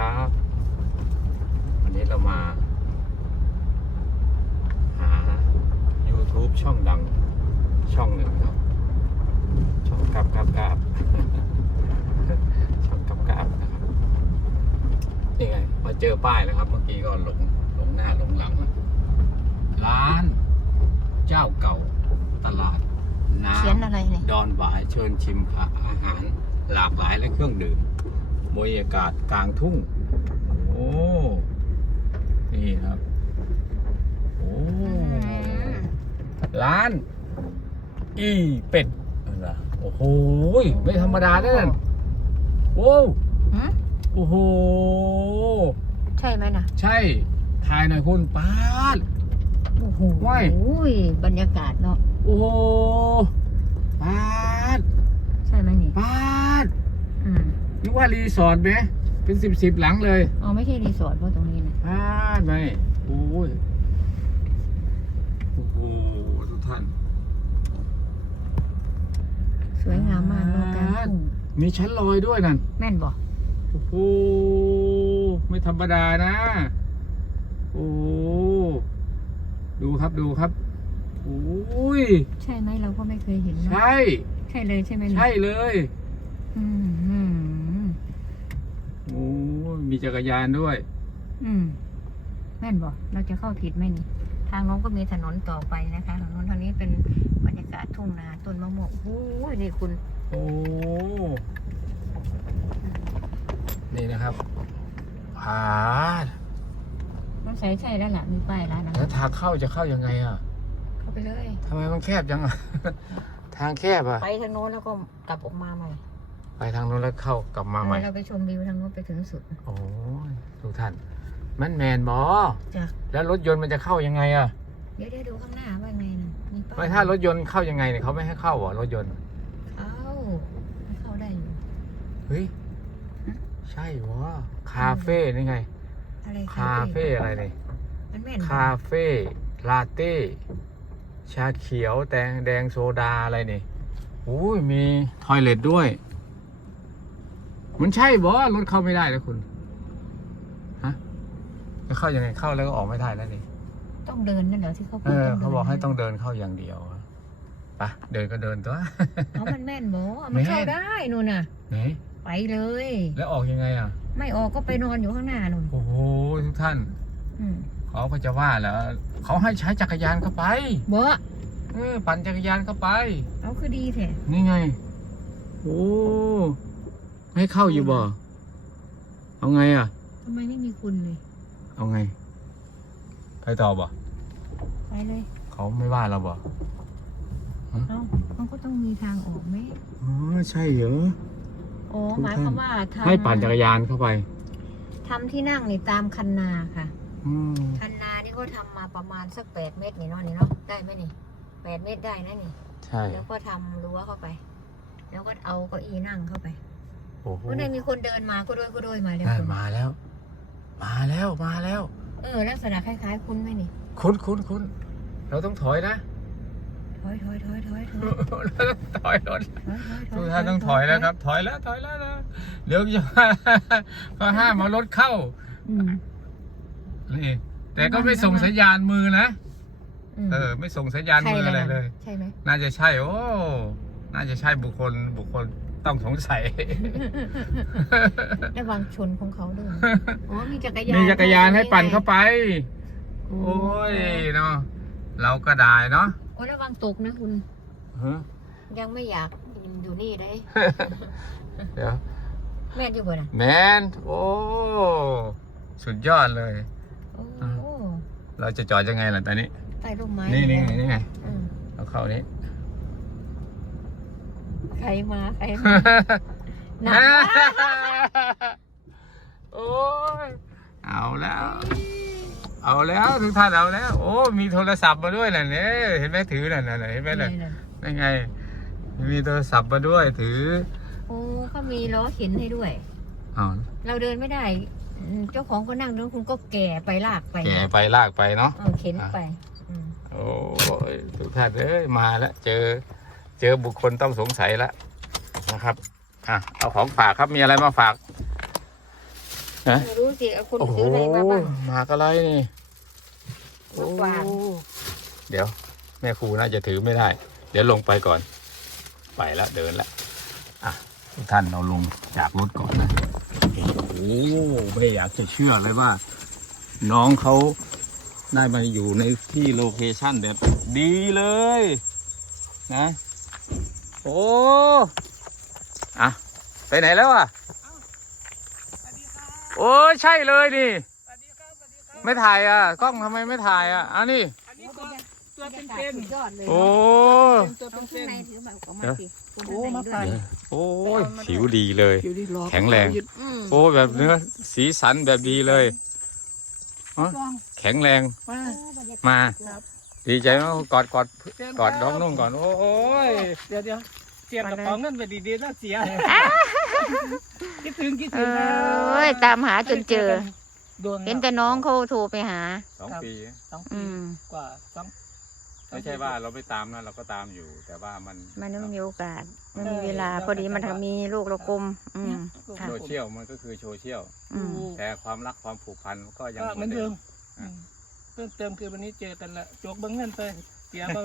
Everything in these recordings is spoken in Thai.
ครับ วันนี้เรามา หา YouTube ช่องดังช่องหนึ่งครับ ช่องกับกับกับช่องกับกับนะครับนี่ไงมาเจอป้ายแล้วครับ เมื่อกี้ก็หลงหลงหน้าหลงหลังร้าน เจ้าเก่าตลาดน้ำเขียนอะไรเนี่ยดอนหวายเชิญชิมอาหารหลากหลายและเครื่องดื่ม บรรยากาศกลางทุ่ง โอ้ นี่ครับ โอ้ ร้าน อีเป็ดอะไรล่ะโอ้โห ไม่ธรรมดาแน่นอนโอ้หืมโอ้โห ใช่ไหมนะใช่ ถ่ายหน่อยคุณป้าดโอ้โหว้ายอุ้ยบรรยากาศเนาะ โอ้โหป้าดใช่ไหมนี่ป้าดอืม นึกว่ารีสอร์ทไหมเป็นสิบสิบหลังเลยอ๋อไม่ใช่รีสอร์ทเพราะตรงนี้นะพลาดไหมโอ้ยโอ้โหทุกท่านสวยงามมากเนอะกลางทุ่งมีชั้นลอยด้วยนั่นแม่นบอกโอ้โหไม่ธรรมดานะ โอ้โหดูครับดูครับโอ้ยใช่ไหมเราก็ไม่เคยเห็นเนอะใช่ ใช่เลยใช่ไหมนี่ใช่เลย อืมอืม โอ้ยมีจักรยานด้วย อืมแม่นบอกเราจะเข้าผิดไหมนี่ ทางโน้นก็มีถนนต่อไปนะคะทางโน้นทางนี้เป็นบรรยากาศทุ่งนาต้นมะม่วงโอ้ยนี่คุณ โอ้นี่นะครับผาต้องใช้ใช่แล้วล่ะมีป้ายร้านนะแล้วทางเข้าจะเข้ายังไงอะ เข้าไปเลยทำไมมันแคบจังอะ ทางแคบอะ ไปทางโน้นแล้วก็กลับออกมาใหม่ ไปทางนู้นแล้วเข้ากลับมาใหม่เราไปชมวิวทางโน้นไปถึงสุด โอ้ยทุกท่านมันแมนบอจ้ะแล้วรถยนต์มันจะเข้ายังไงอะเดี๋ยวเดี๋ยวดูข้างหน้าว่าไงนะมีป้ายไม่ถ้ารถยนต์เข้ายังไงเนี่ยเขาไม่ให้เข้าเหรอรถยนต์เข้าเข้าได้อยู่ เฮ้ยใช่วะคาเฟ่นี่ไง อะไรคาเฟ่อะไรเนี่ยมันแม่นคาเฟ่ลาเต้ชาเขียวแดงแดงโซดาอะไรนี่อุ้ยมีทอยเลทด้วย มันใช่บอรถเข้าไม่ได้แล้วคุณ ฮะจะเข้ายังไงเข้าแล้วก็ออกไม่ได้แล้วนี่ต้องเดินนั่นเหรอที่เขาเอพูดอต้งดินเขาบอกให้ต้องเดินเข้าอย่างเดียวอะไปเดินก็เดินตัวเอามันแม่นบอมันเข้าแม่น ได้นู่นน่ะ ไหนไปเลย แล้วออกยังไงอะ ไม่ออกก็ไปนอนอยู่ข้างหน้านู่นโอ้โหทุกท่าน อืมเขาก็จะว่าแล้วเขาให้ใช้จักรยานเข้าไป บอเออปั่นจักรยานเข้าไปเอาคือดีแท้นี่ไง โอ้ไม่ ให้เข้าอยู่บ่ เอาไงอะ ทำไมไม่มีคุณเลย เอาไง ไปต่อบ่ ไปเลยเขาไม่ว่าเราบ่เอ้ามันก็ต้องมีทางออกไหมอ๋อใช่เหรอ อ๋อทุกหมายท่านความว่าทำให้ปั่นจักรยานเข้าไปทำที่นั่งนี่ตามคันนาค่ะ อืมคันนานี่ก็ทำมาประมาณสักแปดเมตรนี่เนาะนี่เนาะ ได้ไหมนี่แปดเมตรได้นะนี่ ใช่ แล้วก็ทำรั้วเข้าไป แล้วก็เอาเก้าอี้นั่งเข้าไป โอ้โหวันนี้มีคนเดินมาก็โดยก็โดยมาแล้วได้คุณมาแล้ว มาแล้วมาแล้ว เออลักษณะคล้ายๆ คุณไหมนี่คุ้นคุ้นคุ้นเราต้องถอยนะถอยถอยถอยถอยถอยเราต้องถอยรถถอยถอยทุกท่านต้องถอยแล้วครับ ถอยแล้วถอยแล้วนะเดี๋ยวจะก็ห้ามเอารถเข้าอืมนี่แต่ก็ไม่ส่งสัญญาณมือนะมเออ ไม่ส่งสัญญาณมืออะไรเลย ใช่ไหมน่าจะใช่ โอ้ น่าจะใช่บุคคลบุคคล ต้องสงสัย ระวังชนของเขาด้วยอ๋อมีจักรยานมีจักรยานให้ปั่นเข้าไป โอ้โอ้ยเนาะเราก็ได้เนาะโอ้ระวังตกนะคุณฮะยังไม่อยากอยู่นี่ได้เดี๋ยวแม่นอยู่บ่น่ะแมนโอ้สุดยอดเลยโอ้อะเราจะจอดยังไงล่ะตอนนี้ใต้ร่มไม้นี่นี่ไงนี่ไงอืมเราเข้านี้ ใครมาใครมาหนักมากโอ้ยเอาแล้ว เอาแล้วทุกท่านเอาแล้ว โอ้มีโทรศัพท์มาด้วยน่ะเนี่ยเห็นไหมถือน่ะน่ะเห็นไหมน่ะนี่เลยนั่นไง มีโทรศัพท์มาด้วยถือโอ้เขามีล้อเข็นให้ด้วยอ้าวเราเดินไม่ได้อืมเจ้าของก็นั่งนู้นคุณก็แก่ไปลากไป แกไปลากไปเนาะเออเข็นไปอืมโอ้ยทุกท่านเอ้ยมาแล้วเจอ เจอบุคคลต้องสงสัยแล้วนะครับอะเอาของฝากครับมีอะไรมาฝากฮะไม่รู้สิเอาคุณโอ้โหซื้ออะไรมาบ้าง หมากอะไรนี่มะกวาดโอ้เดี๋ยว แม่ครูน่าจะถือไม่ได้ เดี๋ยวลงไปก่อน ไปแล้วเดินแล้วอะทุกท่านเราลงจากรถก่อนนะโอ้โหไม่อยากจะเชื่อเลยว่า น้องเขาได้มาอยู่ในที่โลเคชั่นแบบดีเลย นะ โอ้อะไปไหนแล้วอะโอ้ยใช่เลยนี่ ไม่ถ่ายอะ กล้องทำไมไม่ถ่ายอะอันนี้อันนี้ตัวตัวบรรเป็ยากาศนสุดยอดเลยโอ้ๆตัวเอาเป็ข้างนในถือแบบออกมาเดี๋ยวสิคุณโอ้ข้างในมาด้ใส่วยโอ้ยผิวดีเลยๆอยู่ที่ล้อแข็งแรงอืมโอ้แบบเนื้อสีสันแบบดีเลยกล้องแข็งแรงมา โอ้บรรยากาศมาครับดีใจมากกอดกอดเชิญกอดครับน้องนุ่งก่อน โอ้ยเดี๋ยวเดี๋ยวเสียบกระเป๋าเงินไปดีๆแล้วเสียคิดถึงคิดเอถึงนะ้ยตามหาจนเจอ ดวงเห็นแต่น้องเขาโทรไปหา สองปี สองอืปีมกว่าสอง ไม่ใช่ว่าเราไม่ตามนะเราก็ตามอยู่ แต่ว่ามันมันไม่มีโอกาสไม่มีเวลา พอดีมันทำมีลูกเรากลม อืม ค่ะ โซเชียลมันก็คือโซเชียล อืม แต่ความรักความผูกพันก็ยังก็เหมือนเดิมอะอืมเพิ่มเติมคือวันนี้เจอกันละจกเบิ้งเงินไปเสียบ้าง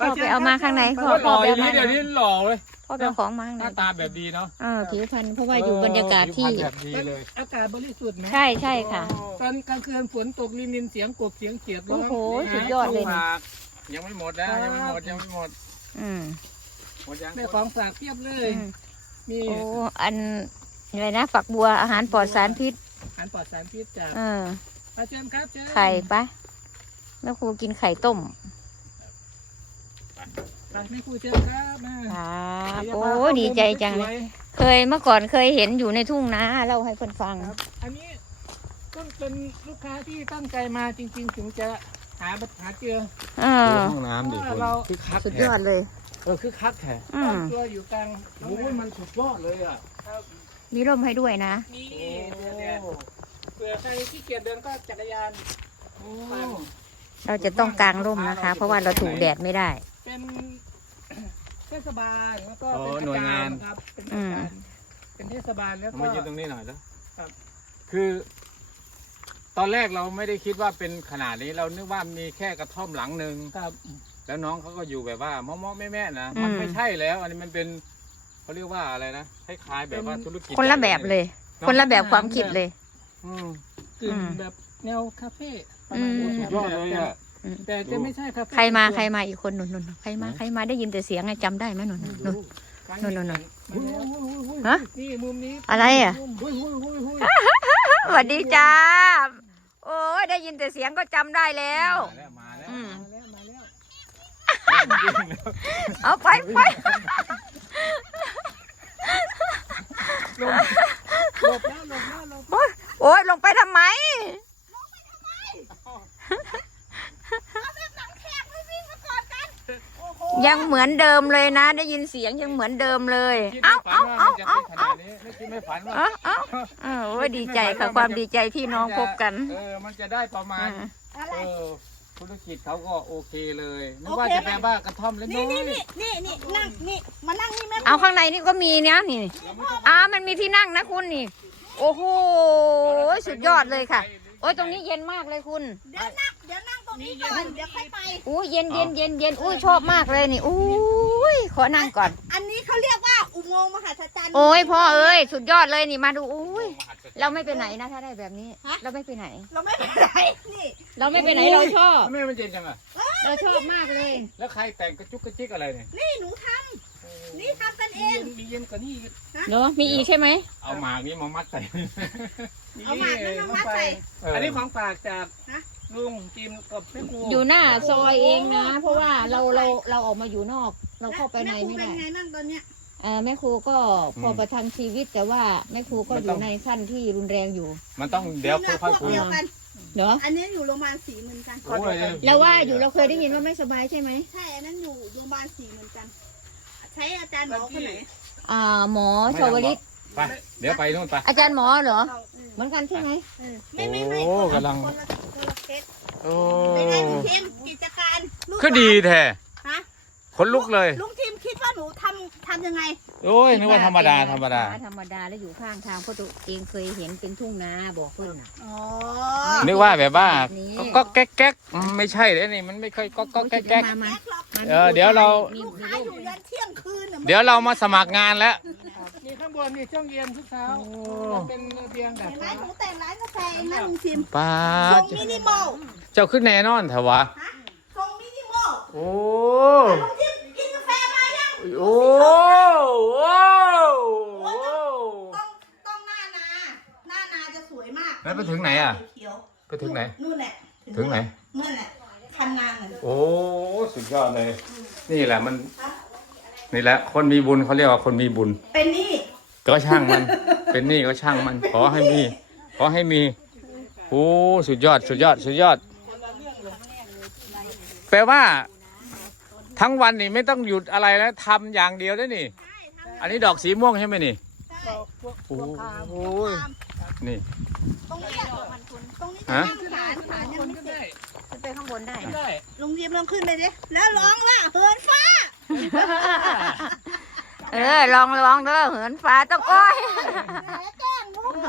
พ่อไปเอามาข้างในพ่อหพ่ล่ออไปอเอาย่างมานี้เดี๋ยวนี้หล่อเลยพ่อไปเอาของมาข้างหในน้าตาแบบดีเนาะเออผิวพรรณเพราะว่าอยู่บรรยากาศที่ผิวพรรณแบบดีเลย อากาศบริสุทธิ์ไหมใช่ใช่ค่ะ ตอนกลางคืนฝนตกลินลินเสียงกบเสียงเขียดร้องโอ้โหนะสุดยอดเลยฝากยังไม่หมดนะยังไม่หมดยังไม่หมดอืมหมดยังได้ของฝากเพียบเลย อืมมีโอ้อันอะไรนะฝักบัวอาหารปลอดสารพิษอาหารปลอดสารพิษจากเอออา เชิญครับเชิญไข่ปะแม่ครูกินไข่ต้มฝากแม่ครูเชิญครับมาครับเดี๋ยวโอ้พาเข้าดีใจจังสเลวยยเคยเมื่อก่อนเคยเห็นอยู่ในทุ่งนาเล่าให้เพื่อนฟังครับ อันนี้ต้องเป็นลูกค้าที่ตั้งใจมาจริง ๆ ถึงจะหาหาเจอเอดูอห้องน้ำดิคุณเราคือคักสุดแท้ยอดเลยเออคือคักแท้อืมตัวอยู่กลางโอ้ยมันสุดยอดเลยอะครับมีร่มให้ด้วยนะนี่เดี๋ยวๆเผื่อใครที่เกียจเดินก็จักรยานโอ้เราจะต้องกางร่มนะคะ เพราะว่าเราถูกแดดไม่ได้ เป็นเทศบาลแล้วก็โอ้เป็นหน่วยงานครับเป็นอาจารย์เป็นเทศบาลแล้วเอาก็ มายืนตรงนี้หน่อยแล้วครับ คือ ตอนแรกเราไม่ได้คิดว่าเป็นขนาดนี้เรานึกว่ามีแค่กระท่อมหลังหนึ่งครับ แล้วน้องเขาก็อยู่แบบว่าเมาะๆแม่ๆนะอืมมันไม่ใช่แล้ว อันนี้มันเป็นเขาเรียกว่าอะไรนะคล้ายๆแบบว่าธุรกิจคนละแบบเลย คนละแบบความคิดเลย อืมกึ่งอืมแบบแนวคาเฟ่ประมาณนี้อืมสุดยอดเลยอะ แต่จะไม่ใช่คาเฟ่ใครมาใครมาอีกคนหนุนหนุนใครมาใครมาได้ยินแต่เสียงไงจำได้ไหมหนุนหนุน นู่นู่นนู่นนู่นฮะฮะ นี่มุมนี้อะไรอะมุมหุ้ยหุ้ยหุ้ยหุ้ยสวัสดีจ้าโอ้ยได้ยินแต่เสียงก็จำได้แล้ว มาแล้วมาแล้วอืม มาแล้วมาแล้วเอาไปไปหลบหลบแล้วหลบแล้วหลบโอ้ย ลงไปทำไมยังเหมือนเดิมเลยนะ ได้ยินเสียงยังเหมือนเดิมเลยคิดเอ้าไม่ฝัเอ้านว่าเอ้ามันจะเอ้าเป็นขนาดนี้ไม่คิดไม่ฝันว่าเอ้าเอ้าเออโอ้ยดีใจค่ะความดีใจพี่น้องพบกันเออมันจะได้ประมาณ อ่า อะไร เออธุรกิจเขาก็โอเคเลยไม่ว่าจะแปลว่ากระท่อมเล็กน้นี่อยนี่นี่นี่นี่นั่งนี่มานั่งนี่แม่เอาข้างในนี่ก็มีนะนี่ อ่ามันมีที่นั่งนะคุณนี่ โอ้โห สุดยอดเลยค่ะ โอ้ยตรงนี้เย็นมากเลยคุณ เดี๋ยวนั่งเดี๋ยวนั่งตรงนี้ก่อน เดี๋ยวค่อยไป อู้เย็นเย็นเย็นเย็นอู้ชอบมากเลยนี่อู้ยขอนั่งก่อน อันนี้เขาเรียกว่าอุโมงค์มหัศจรรย์โอ้ยพ่อเอ้ยสุดยอดเลยนี่มาดูอุ้ยเราไม่ไปไหนนะถ้าได้แบบนี้ เราไม่ไปไหน เราไม่เป็นไรนี่ เราไม่ไปไหนเราชอบทำไมมันเย็นจังอะเราชอบมากเลย แล้วใครแต่งกระจุกกระจิกอะไรเนี่ย นี่หนูทำ นี่ทำกันเอมีเย็งนมีเย็นกว่านี้อีกเนาะมีอีกใช่ไหมเอาหมากนี้มามัดใส่ เอาหมากนั้นมามัดใส่อันนี้ของฝากจากฮะ ลุงจิมกับแม่ครูอยู่หน้าซอยเองนะ เพราะว่าเราเราเราออกมาอยู่นอก เราเข้าไปในไม่แม่ได้ครูเป็นไงนั่งตอนเนี้ยเออแม่ครูก็พอประทังชีวิตแต่ว่าแม่ครูก็อยู่ในขั้นที่รุนแรงอยู่มันต้องเดี๋ยวนี่นะพค่อยวกๆคุย เดียวกัน เนาะอันนี้อยู่โรงพยาบาลศรีเหมือนกัน โอ้ย เราว่าอยู่เราเคยได้ยินว่าไม่สบายใช่ไหมใช่ อันนั้นอยู่โรงพยาบาลศรีเหมือนกันใช้อาจารย์หมอคนไหนอ่าหมอชวลิตไป เดี๋ยวไปนู่นไป อาจารย์หมอเหรอเราเออเหมือนกันใช่ไหมเออไม่ไม่ไม่โอ้คนละกำลังคนละคนละเคสโอ้เป็นไงลุงทีมกิจการลูกคือดีแท้ฮะขนลุกเลย ลุงทีมคิดว่าหนูทำทำยังไง โอ้ยนึกว่าธรรมดาธรรมดา ธรรมดาแล้วอยู่ข้างทางเพราะตัวเองเคยเห็นเป็นทุ่งนาบอกเพื่อนน่ะ อ๋อนึกว่าแบบว่าแบบนี้ก็แก๊กแก๊กอืมไม่ใช่เลยนี่มันไม่ค่อยก็ก็แก๊กแก๊ก มามาแม็กหรอกมาเออเดี๋ยวเรา มีลูกมีค้ารูอปยู่ยันเที่ยงคืนน่ะเดี๋ยวเรามาสมัครงานแล้ว มีข้างบนมีช่องเย็นทุกเช้าโอ้ มันเป็นระเบียงแบบเห็นไหมหนูแต่งร้านกาแฟเองนะลุงชิมป้าทรดงมินิมอลเจ้าขึ้นแน่นอนเถอะวะฮะทรงมินิมอลโอ้ ลุงชิมกินกาแฟมายัง โอ้โอ้ ต้องต้องหน้านา หน้านาจะสวยมาก แล้ว ไปถึงไหนอะ เขียวไปถึงไหน นู่นแหละถึงไหน นู่นแหละคันนาเหมือนโอ้สุดยอดเลย นี่แหละมัน นี่แหละ คนมีบุญเขาเรียกว่าคนมีบุญ เป็นนี่ก็ช่างมัน เป็นหนี่ก็ช่างมัน ขอให้มี ขอให้มีโอ้สุดยอด สุดยอด สุดยอด แปลว่า ทั้งวันนี่ไม่ต้องหยุดอะไรแล้วทำอย่างเดียวได้นี่ อันนี้ดอกสีม่วงใช่ไหมนี่ใช่พวกพโอ้วกคามโหนี่ ฮะจะนั่งฐานฐานยังคนไม่ก็เสร็ได้จขึ้นไปข้างบนได้ ได้ลุงยิมลองขึ้นไปดิ แล้วร้องว่าเฮินฟ้า เออลองลองเด้อเหินฟ้าต้องโอ้ยแหมแกล้งมุกเล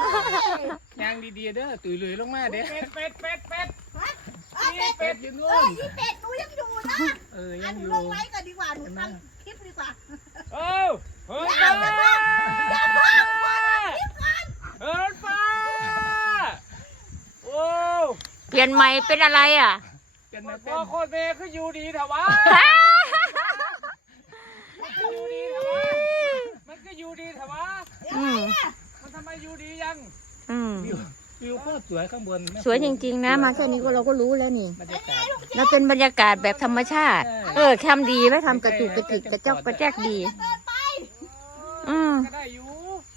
ยยางดีๆเด้อตุยลุยลงมาเด้เป็ดเป็ดเป็ดเป็ดเอ้ยนี่เป็ดเป็ดอยู่เอนู่อนยี่เป็ดหนูยังอยู่นะเอออัยันงหอนูยู่ลงไว้ก่อนดีกว่าหนูทำคลิปดีกว่าเอ้าเฮ้ยอย่าฟ้าอย่าพังพอทำคลิปก่อนเฮ้ยฟ้า โอ้เปลี่ยนใหม่เป็นอะไรอะ เป็นมาเป็นโคตรเมย์คืออยู่ดีเถอะวะมันก็อยู่ดีเถอะวะมันก็อยู่ดีเถอะวะอืมมันทำไมอยู่ดียังอืมวิววิวโคตรสวยข้างบนแม่สวยจริง ๆ นะ มาแค่นี้ก็เราก็รู้แล้วนี่บรรยากาศแล้วเป็นบรรยากาศแบบธรรมชาติ เออทำดีไม่ทำกระจุกกระจิกกระจอกกระแจกดีเดินไปอืมก็ได้อยู่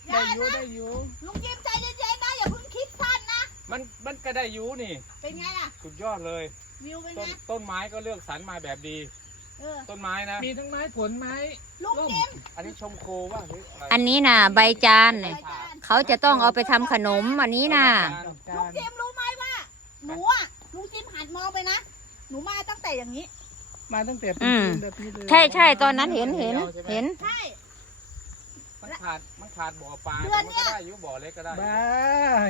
ได้อยู่ได้อยู่ลุงยิมใจเย็นๆนะอย่าเพิ่งคิดสั้นนะ มันมัน ก็ได้อยู่นี่ เป็นไงล่ะ สุดยอดเลย วิวเป็นต้ไงนต้นไม้ก็เลือกสรรมาแบบดี เออต้นไม้นะ มีทั้งไม้ผลไม้ลุงยิมอันนี้ชมโคว่าหรืออะไรอันนี้น่ะ ใบจานไปเนี่ยจานเขาจะต้องเอาไปทำขนมอันนี้น่ะดอกจาลุงนจิมรู้ไหมว่า หนูอะลุงจิมหันมองไปนะ หนูมาตั้งแต่อย่างนี้ มาตั้งแต่อืเป็นมคืนแบบนี้เลยใช่ใช่ตอนนั้นเห็นเห็นเห็น ใช่ มันขาดมันขาดบ่อปลาเดืแต่อนมันเนี่ก็ยได้อยู่บ่อเล็กก็ได้บ้า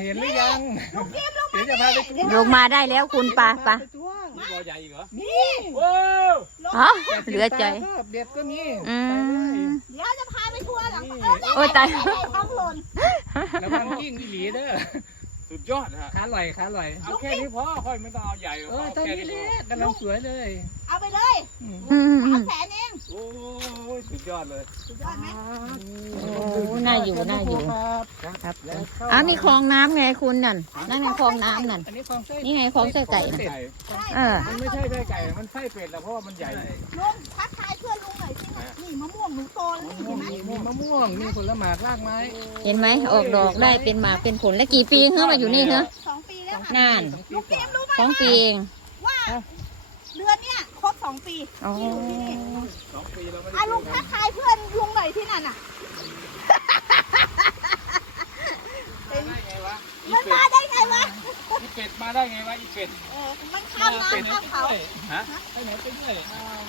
เห็นหรือยังลุงจิมลงเดี๋ยวจะพาไปดูลงมาได้แล้วคุณปะปะทั่วมีบ่อใหญ่อีกเหรอนี่โว้วเอ้าเหลือใจ ปลาก็เด็ดก็มีอืม เดี๋ยวจะพาไปทัวร์หลังนี่โอ้ยตายท้องหล่นระวังกิ้งอีหลีเด้อ สุดยอดนะฮะขาลอยขาลอย เอาแค่นี้พอค่อยไม่ต้องเอาใหญ่หรอกเออเอาตอนแค่นี้นี้แหพอละกำลังสวยเลยเอาไปเลยอืมอืมสามแสนเองโอ้ยสุดยอดเลย สุดยอดไหมโอ้น่าอยู่น่าอยู่ครับครับแล้วเข้าอ้าวนี่คลองน้ำไงคุณนั่นนั่นไงคลองน้ำนั่น อันนี้ของไส้นี่ไงคลองไส้ไก่ไก่เออ มันไม่ใช่ไส้ไก่ มันไส้เป็ดแหละเพราะว่ามันใหญ่ ลุงทักทายเพื่อนลุงหน่อยสินี่มะม่วง มมีมะม่วงมีผลไม้รากไม้เห็นไหมออกดอกได้เป็นหมากเป็นผลแล้วกี่ปีเฮ้มาอยู่นี่เหรอสองปีแล้วค่ะนานลุงจิมรู้ไหมสองปีเองว่าเดือนเนี้ยครบสองปีอ๋อที่อยู่ที่นี่สองปีเราไม่ได้อะลุงทักทายเพื่อนลุงหน่อยที่นั่นอะ ได้ไงวะอี มัน เป็ มา ด ได้ไงวะ อี เป็ดมาได้ไงวะอีเป็ดเออมันข้ามน้ำข้ามเขา ฮะไปไหนไปด้วย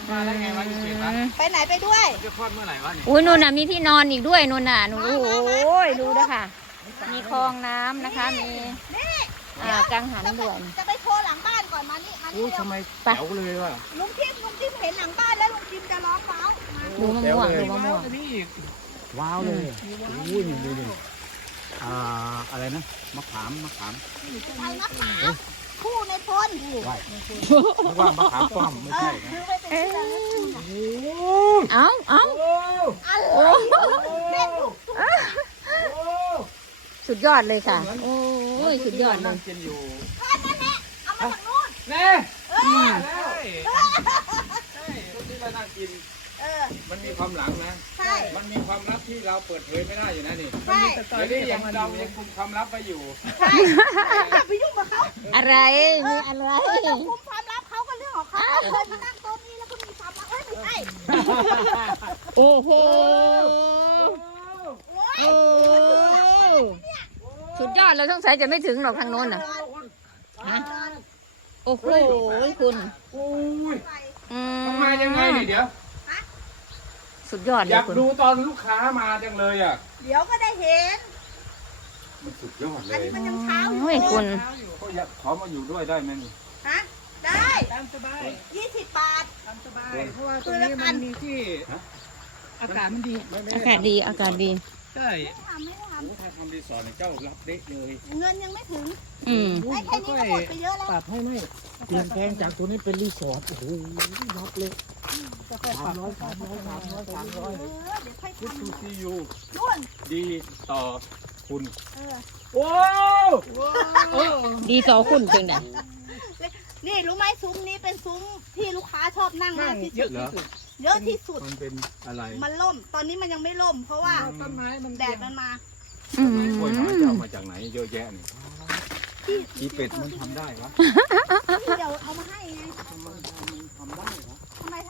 มาได้ไงวะอีเป็ดวะไปไหนไปด้วยมันจะคลอดเมื่อไหร่วะเนี่ยอุ้ยนู่นน่ะมีที่นอนอีกด้วยนู่นน่ะนู่นโอ้ยดูนะคะมีคลองน้ำนะคะ มีนี่อ่ากังหันด่วนจะไปโชว์หลังบ้านก่อนมานี่มาโอ้นี่ยทำไมไปแจ๋วเลยว่ะลุงทิมลุงทิมเห็นหลังบ้านแล้วลุงทิมจะร้องว้าวมาดูมะม่วงดูมะม่วงอันนี้อีกว้าวเลยมีว้าวโอ้ยนี่ดูดิ อ่าอะไรนะมะขามมะขามไทยมะขามคู่ในพลไหวนึกว่ามะขามป้อมไม่เอใช่อนะคือไปเป็นชื่อแล้วคู่น่ะเอ้าเอ้าโอ้อะไรเด็กลูกสุดยอดเลยค่ะ โอ้ยสุดยอดเลนั่ยงกินอยู่นั่นแหละเอามาจากนู้นแน่เออใช่ใช่ตรงที่เรานั่งกินเออ มันมีความหลังนะ ใช่ มันมีความลับที่เราเปิดเผยไม่ได้อยู่นะนี่ใช่ตอเดี๋ยวนี้นี้ยัยังงเราเรายังคุมความลับไปอยู่ ใช่อย่าไปยุ่งกับเขาอะไรมีอะไรเออเราคุมความลับเขาก็เรื่องของเขาเขาเคยมานั่งโต๊ะนี้แล้วก็มีความลับเอ้ยไม่ใช่โอ้โหโอ้ยโอ้สุดยอดเลยสงสัยจะไม่ถึงหรอกทางโน้นน่ะฮะโอ้โหคุณโอ้ยไปอืมันมายังไงนี่เดี๋ยว สุดยอดเลอยยากคุณ ดูตอนลูกค้ามาจังเลยอะ เดี๋ยวก็ได้เห็น มันสุดยอดเลอันยนี้มันยังเช้าอยู่โอ้ยคุณเช้าอยู่เขาอยากขอมาอยู่ด้วยได้ไหมนี่ ฮะ ได้ตามสบายยี่สิบบาท ตามสบาย เพราะว่าตรงนี้มันมีที่ฮะ อากาศมันดีไม่ไม่อากาศดีอากาศดี ใช่ไม่ทำไม่ทโอ้ถ้าทำรีสอร์ทเนี่ยเจ้ารับเด็กเลยำเงินยังไม่ถึง อืม ได้แค่นี้ก็หมดไปเยอะแล้ว ปรับให้ไม่เปลี่ยนแปลงจากตัวนี้เป็นรีสอร์ทโอ้โหรับเลย สามร้อยสามร้อยสามร้อยสามร้อยเออเดี๋ยวค่อยพุททำธซียูนู่นดีต่อคุณเออโอ้โอ้ดีต่อคุณจริงนะนี่รู้ไหมซุ้มนี้เป็นซุ้มที่ลูกค้าชอบนั่งมากที่เยสุอะดที่สุดเยอะที่สุด มันเป็นอะไรมันล่ม ตอนนี้มันยังไม่ล่ม เพราะว่าต้นไม้มันแดดมันมาอืมกล้วยไม้เจ้ามาจากไหนเยอะแยะนี่อีเป็ดมันทำได้วะเดี๋ยวเอามาให้ไง ทำได้วะทำไมท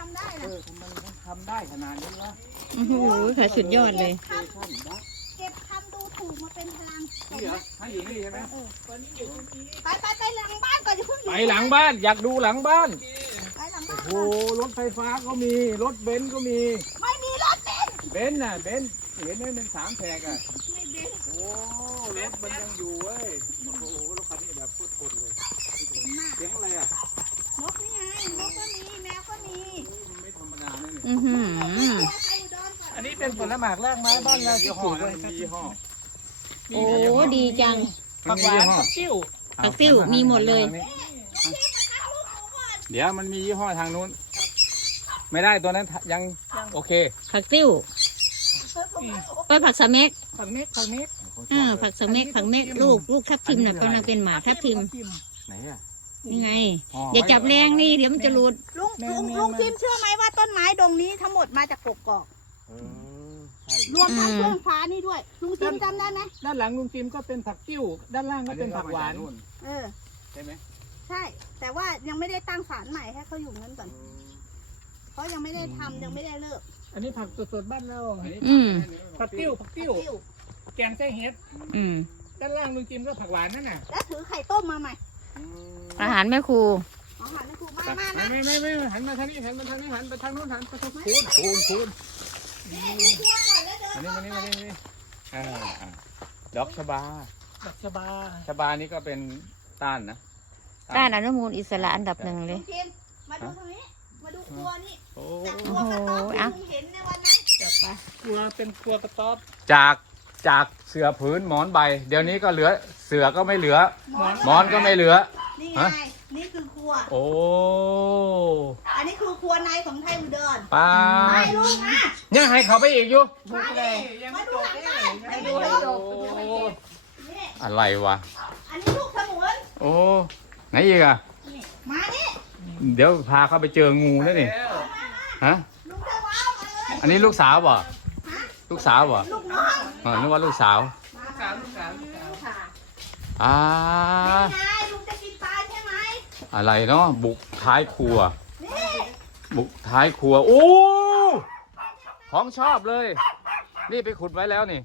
ำได้เอล่ะอทำไมมันทำได้ขนาดนี้วะโอ้โหค่ะสุดยอดเลยคำเก็บคำดูถูกมาเป็นพลังนี่เหรอให้อยู่นี่ใช่ไหมไปไปไปหลังบ้านก่อนอย่าเพิ่งไปหลังบ้านอยากดูหลังบ้าน ไปหลังบ้านโอ้โหรถไฟฟ้าก็มีรถเบนซ์ก็มี ไม่มีรถเต็มเบนซ์น่ะเบนซ์เห็นไหมเป็นสามแฉกอะ ไม่เต็มโอ้รถมันยังอยู่เว้ย อือหือตัวใครอุดรก่อนอันนี้เป็นผลหมากรากไม้บ้านเราที่ยี่ปห้ลูอกนะไว้มันมียี่ห้อโอ้ดีจังมัผันกมีหวานยี่ห้อผักติ้วผักติ้วมีหมดเลย เดี๋ยวมันมียี่ห้อทางนู้น ไม่ได้ตัวนั้นยังโอเค ผักติ้วไปผักสะเม็กผักเม็กผักเม็กอ่าผักสะเม็กผักเม็กลูกลูกทับทิมน่ะกำลังเป็นหมาทับทิมไหนอะ นี่ไงห่อย่าจับแรงนี่เดี๋ยวมันจะหลุด ลุงลุงลุงทิมเชื่อไหมว่าต้นไม้ดงนี้ทั้งหมดมาจากกกอกเออใช่รวมทั้งเฟื่องฟ้านี่ด้วย ลุงทิมจำได้ไหมด้านหลังลุงจิมก็เป็นผักติ้ว ด้านล่างก็เป็นผักหวาน เออ ใช่ไหมใช่ แต่ว่ายังไม่ได้ตั้งศาลใหม่ให้เขาอยู่นั้นก่อนเพราะยังไม่ได้ทำยังไม่ได้เลิกอันนี้ผักสดๆบ้านเราอืม ผักติ้วผักติ้วติ้วแกงไส้เห็ดอืม ด้านล่างลุงจิมก็ผักหวานนั่นน่ะแล้วถือไข่ต้มมาใหม่ อาหารแม่ครูอาหารนะครูมามามาไม่ไม่ไม่ไม่หันมาทางนี้หันมาทางนี้หันไปทางโน้นหันไปทางโน้นคูณคูณคูณนี่นี่ครัวก่อนแล้วเดินมานี่มานี่มานี่มานี่อ่าอ่าดอกชบาดอกชบาชบานี่ก็เป็นต้านนะต้านอนุมูลอิสระอันดับหนึ่งเลลุยงทิมมาดูทางนี้มาดูครัวนี่โอ้จากครัวกระต๊อบที่ลุงเห็นในวันนั้นจับไปครัวเป็นครัวกระต๊อบจากจากเสือผืนหมอนใบ เดี๋ยวนี้ก็เหลือเสือก็ไม่เหลือ หมอนก็ไม่เหลือ นี่ไง ฮะ นี่คือครัว โอ้อันนี้คือครัวในของไทยอุดรป้าไปลุงอะยังให้เขาไปอีกอยู่ มาดิมาดูหลังบ้านไปดูโอ้นี่อะไรวะ อันนี้ลูกสมุนโอ้ไหนอีกอะ นี่มานี่เดี๋ยวพาเขาไปเจองูแล้วนี่ฮะลุงจะว้าวมาเลยอันนี้ลูกสาวบ่ลูกสาวบ่ลูกน้องอ๋อนึกว่าลูกสาว มาค่ะลูกสาวลูกสาวค่ะอ่า นี่ไงลุงจะกินปลาใช่ไหม อะไรเนาะบุกท้ายครัวนี่บุกท้ายครัวโอ้ของชอบเลย นี่ไปขุดไว้แล้วนี่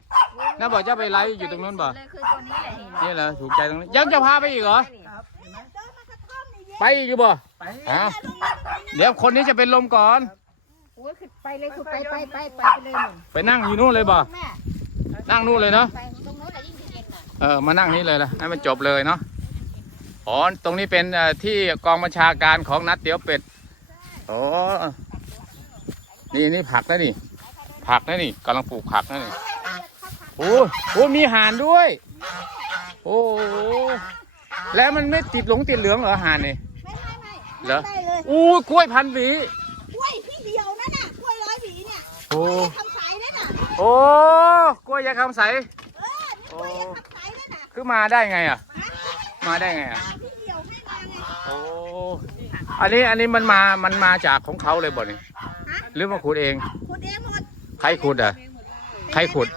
น่าบอกจะไปไลฟ์อยู่ตรงนู้นบ่เลยคือตัวนี้แหละนี่แหละถูกใจตรงนี้ยังจะพาไปอีกเหรอเดินมากระท่อมนี่เย็นไปอีกอยู่บ่ไปอะลุงมาตรงนี้นะเดี๋ยวคนนี้จะเป็นลมก่อนโอ้ยคือไปเลยคือไปไปไปไปเลยหนึ่งไปนั่งอยู่นู่นเลยบ่แม่นั่งนู่นเลยเนาะไปตรงโน้นแหละยิ่งเย็นน่ะเออมานั่งนี่เลยละให้มันจบเลยเนาะ อ๋อ ตรงนี้เป็นเอ่อที่กองบัญชาการของนัดเตี๋ยวเป็ดโอ้นี่นี่ผักนะนี่ ผักนะนี่กำลังปลูกผักนะนี่โอ้โหมีห่านด้วย โอ้โหแล้วมันไม่ติดหลงติดเหลืองเหรอห่านนี่ไม่ไม่ไม่เหรอได้เลยอู้กล้วยพันหวีกล้วยพี่เดียวนั่นน่ะกล้วยร้อยหวีเนี่ยโอ้ทำสายนั่นน่ะโอ้กล้วยยาคำใสเออนี่กล้วยทำสายนั่นน่ะคือมาได้ไงอะ มาได้ไงอะพี่เดียวให้มาไงโอ้อันนี้อันนี้มันมามันมาจากของเขาเลยบ่นี่ฮะหรือมาขุดเอง ขุดเองหมดใครขุดอะ ใครขุด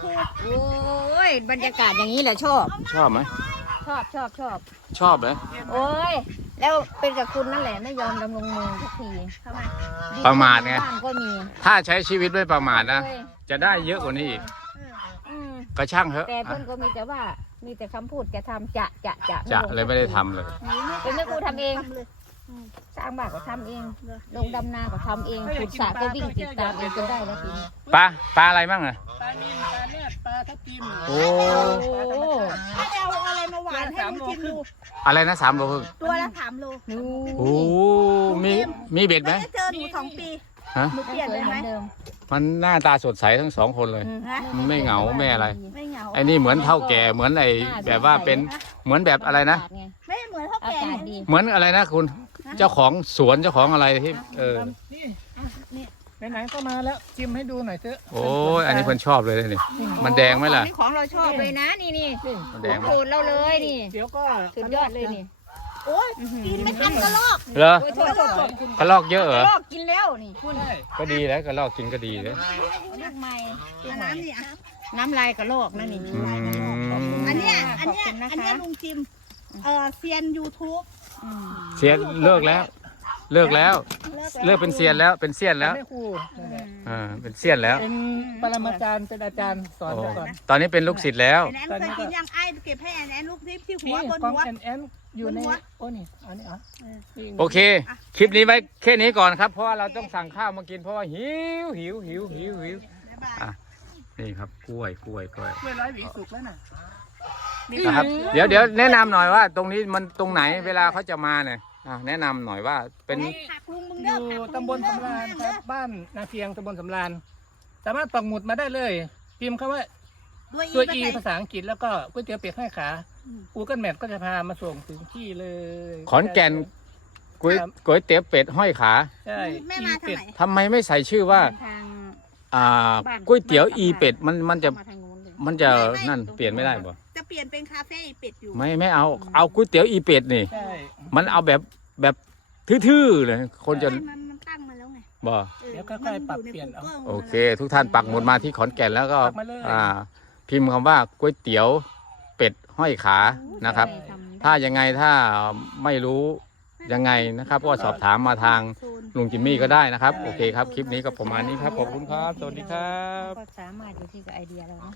โอ้ยบรรยากาศอย่างนี้แหละชอบ ชอบไหมชอบชอบชอบชอบไหมโอ้ยแล้วเป็นกับคุณนั่นแหละไม่ยอมดำรงมือสักทีทำไมประมาทไงบ้านก็มีถ้าใช้ชีวิตไม่ประมาทนะเอ้ยจะได้เยอะกว่านี้อีกอืมก็ช่างเถอะแต่เพื่อนก็มีแต่ว่า มีแต่คำพูดจะทำจะจะจะจะงเลยไม่ได้ทำเลย เป็นแม่ครูทำเองทำเลยสาร้างบ้านก็ทำเอง ลงดำนาก็ทำเองขุดสระก็วิ่งติดตามเองจนได้แล้วทีนี้ ปลาปลาอะไรมั่งอะ ปลานิลปลาแรดปลาทับทิมโอ้โอ้ถ้าจะเอาอะไรมาหวานให้ลุงจิมดูอะไรนะสามโลครึ่งตัวละสามโลหนูโอ้ มีมีเบ็ดไหมไม่ได้เจอหนูสองปี ฮะหนูเปลี่ยนเลยไหม เดิม มันหน้าตาสดใสทั้งสองคนเลยฮะมันไม่เหงาไม่อะไร ไม่เหงาไอ้นี่เหมือนเท่าแก่เหมือนไอ้แบบว่าเป็นเหมือนแบบอะไรนะ ไม่เหมือนเท่าอาแก่กาศดี เหมือนอะไรนะคุณ เจ้าของสวนเจ้าของอะไรที่เออ นี่ไหนๆก็มาแล้วจิ้มให้ดูหน่อยเถอะโอ้ยอันนี้คนชอบเลยนี่ มันแดงไหมล่ะของนี่ของเราชอบเลยนะ นี่นี่มันแดงไหมโปรดเราเลยนี่ เดี๋ยวก็สุดยอดเลยนี่ โอ้ยกินไม่ทันก็ลอกเหรอโอ้ยโทษโทษโทษคุณกระลอกเยอะเหรอลอกกินแล้วนี่คุณใช่ก็ดีแล้วกระลอกกินก็ดีเลยลูกใหม่อันนั้นนี่อะน้ำลายกระลอกนั่นนี่อืมอันเนี้ยอันเนี้ยขอบคุณนะคะอันเนี้ยลุงจิมเออเซียนยูทูบอืมเสียเลิกแล้ว เลิกแล้ว เลิกเป็นเซียนแล้วเป็นเซียนแล้วแม่ครูนั่นแหละอ่าเป็นเซียนแล้วเป็นปรมาจารย์เป็นอาจารย์สอนโอ้ไปก่อนตอนนี้เป็นลูกศิษย์แล้วไอ้แนนเคยกินยังไอ้เก็บให้ไอ้แนนลูกที่ที่หันี่วบนกล้องหัวแอนแอนอยู่ในบนหัวโอ้นี่อันนี้อะนี่โอเค คลิปนี้ไว้แค่นี้ก่อนครับ เพราะว่าเราต้องสั่งข้าวมากินเพราะว่าหิวหิวหิวหิวหิวบ๊ายบายอะนี่ครับกล้วยกล้วยกล้วยกล้วยร้อยหวีสุกแล้วน่ะนะครับเดี๋ยวเดี๋ยวแนะนำหน่อยว่า ตรงนี้มันตรงไหนเวลาเขาจะมาเนี่ยอะแนะนำหน่อยว่าเป็นให้ผักลุงมึงอเด้อยู่ผักตำบลสำราญครับ บ้านนาเพียงตำบลสำราญสามารถปักหมุดมาได้เลย พิมพ์คำว่าด้วยตัวอีอีภาษาภาษาอังกฤษแล้วก็ก๋วยเตี๋ยวเป็ดห้อยขา อืมกูเกิลแมปก็จะพามาส่งถึงที่เลยขอนแก่นก๋วยครับก๋วยเตี๋ยวเป็ดห้อยขาใช่แม่มาทางไหนทำไมไม่ใส่ชื่อว่า ทาง อ่าบ้าน ก๋วยเตี๋ยวอีเป็ดมันมันจะมาทางนู้นเลย มันจะนั่นเปลี่ยนไม่ได้ป่ะจะเปลี่ยนเป็นคาเฟ่เป็ดอยู่ไม่ไม่เอาเอาก๋วยเตี๋ยวอีเป็ดนี่ ใช่มันเอาแบบแบบทื่อๆเลยคนจะไม่มันมันตั้งมาแล้วไงบ่ออเดี๋ยวค่อยๆปรับเปลี่ยนเอามัโอเค ทุกท่านปักหมุดมาที่ขอนแก่นแล้วก็ปักมาเลย อ่า พิมพ์คำว่าก๋วยเตี๋ยวเป็ด ห้อยขานะครับทำถ้ายังไงถ้าไม่รู้ยังไงนะครับ ก็สอบถามมาทางโซนลุงจิมมี่ก็ได้นะครับ โอเคครับ คลิปนี้ก็ประมาณนี้ครับ ขอบคุณครับ สวัสดีครับ ก็สามารถอยู่ที่กับไอเดียเรานะ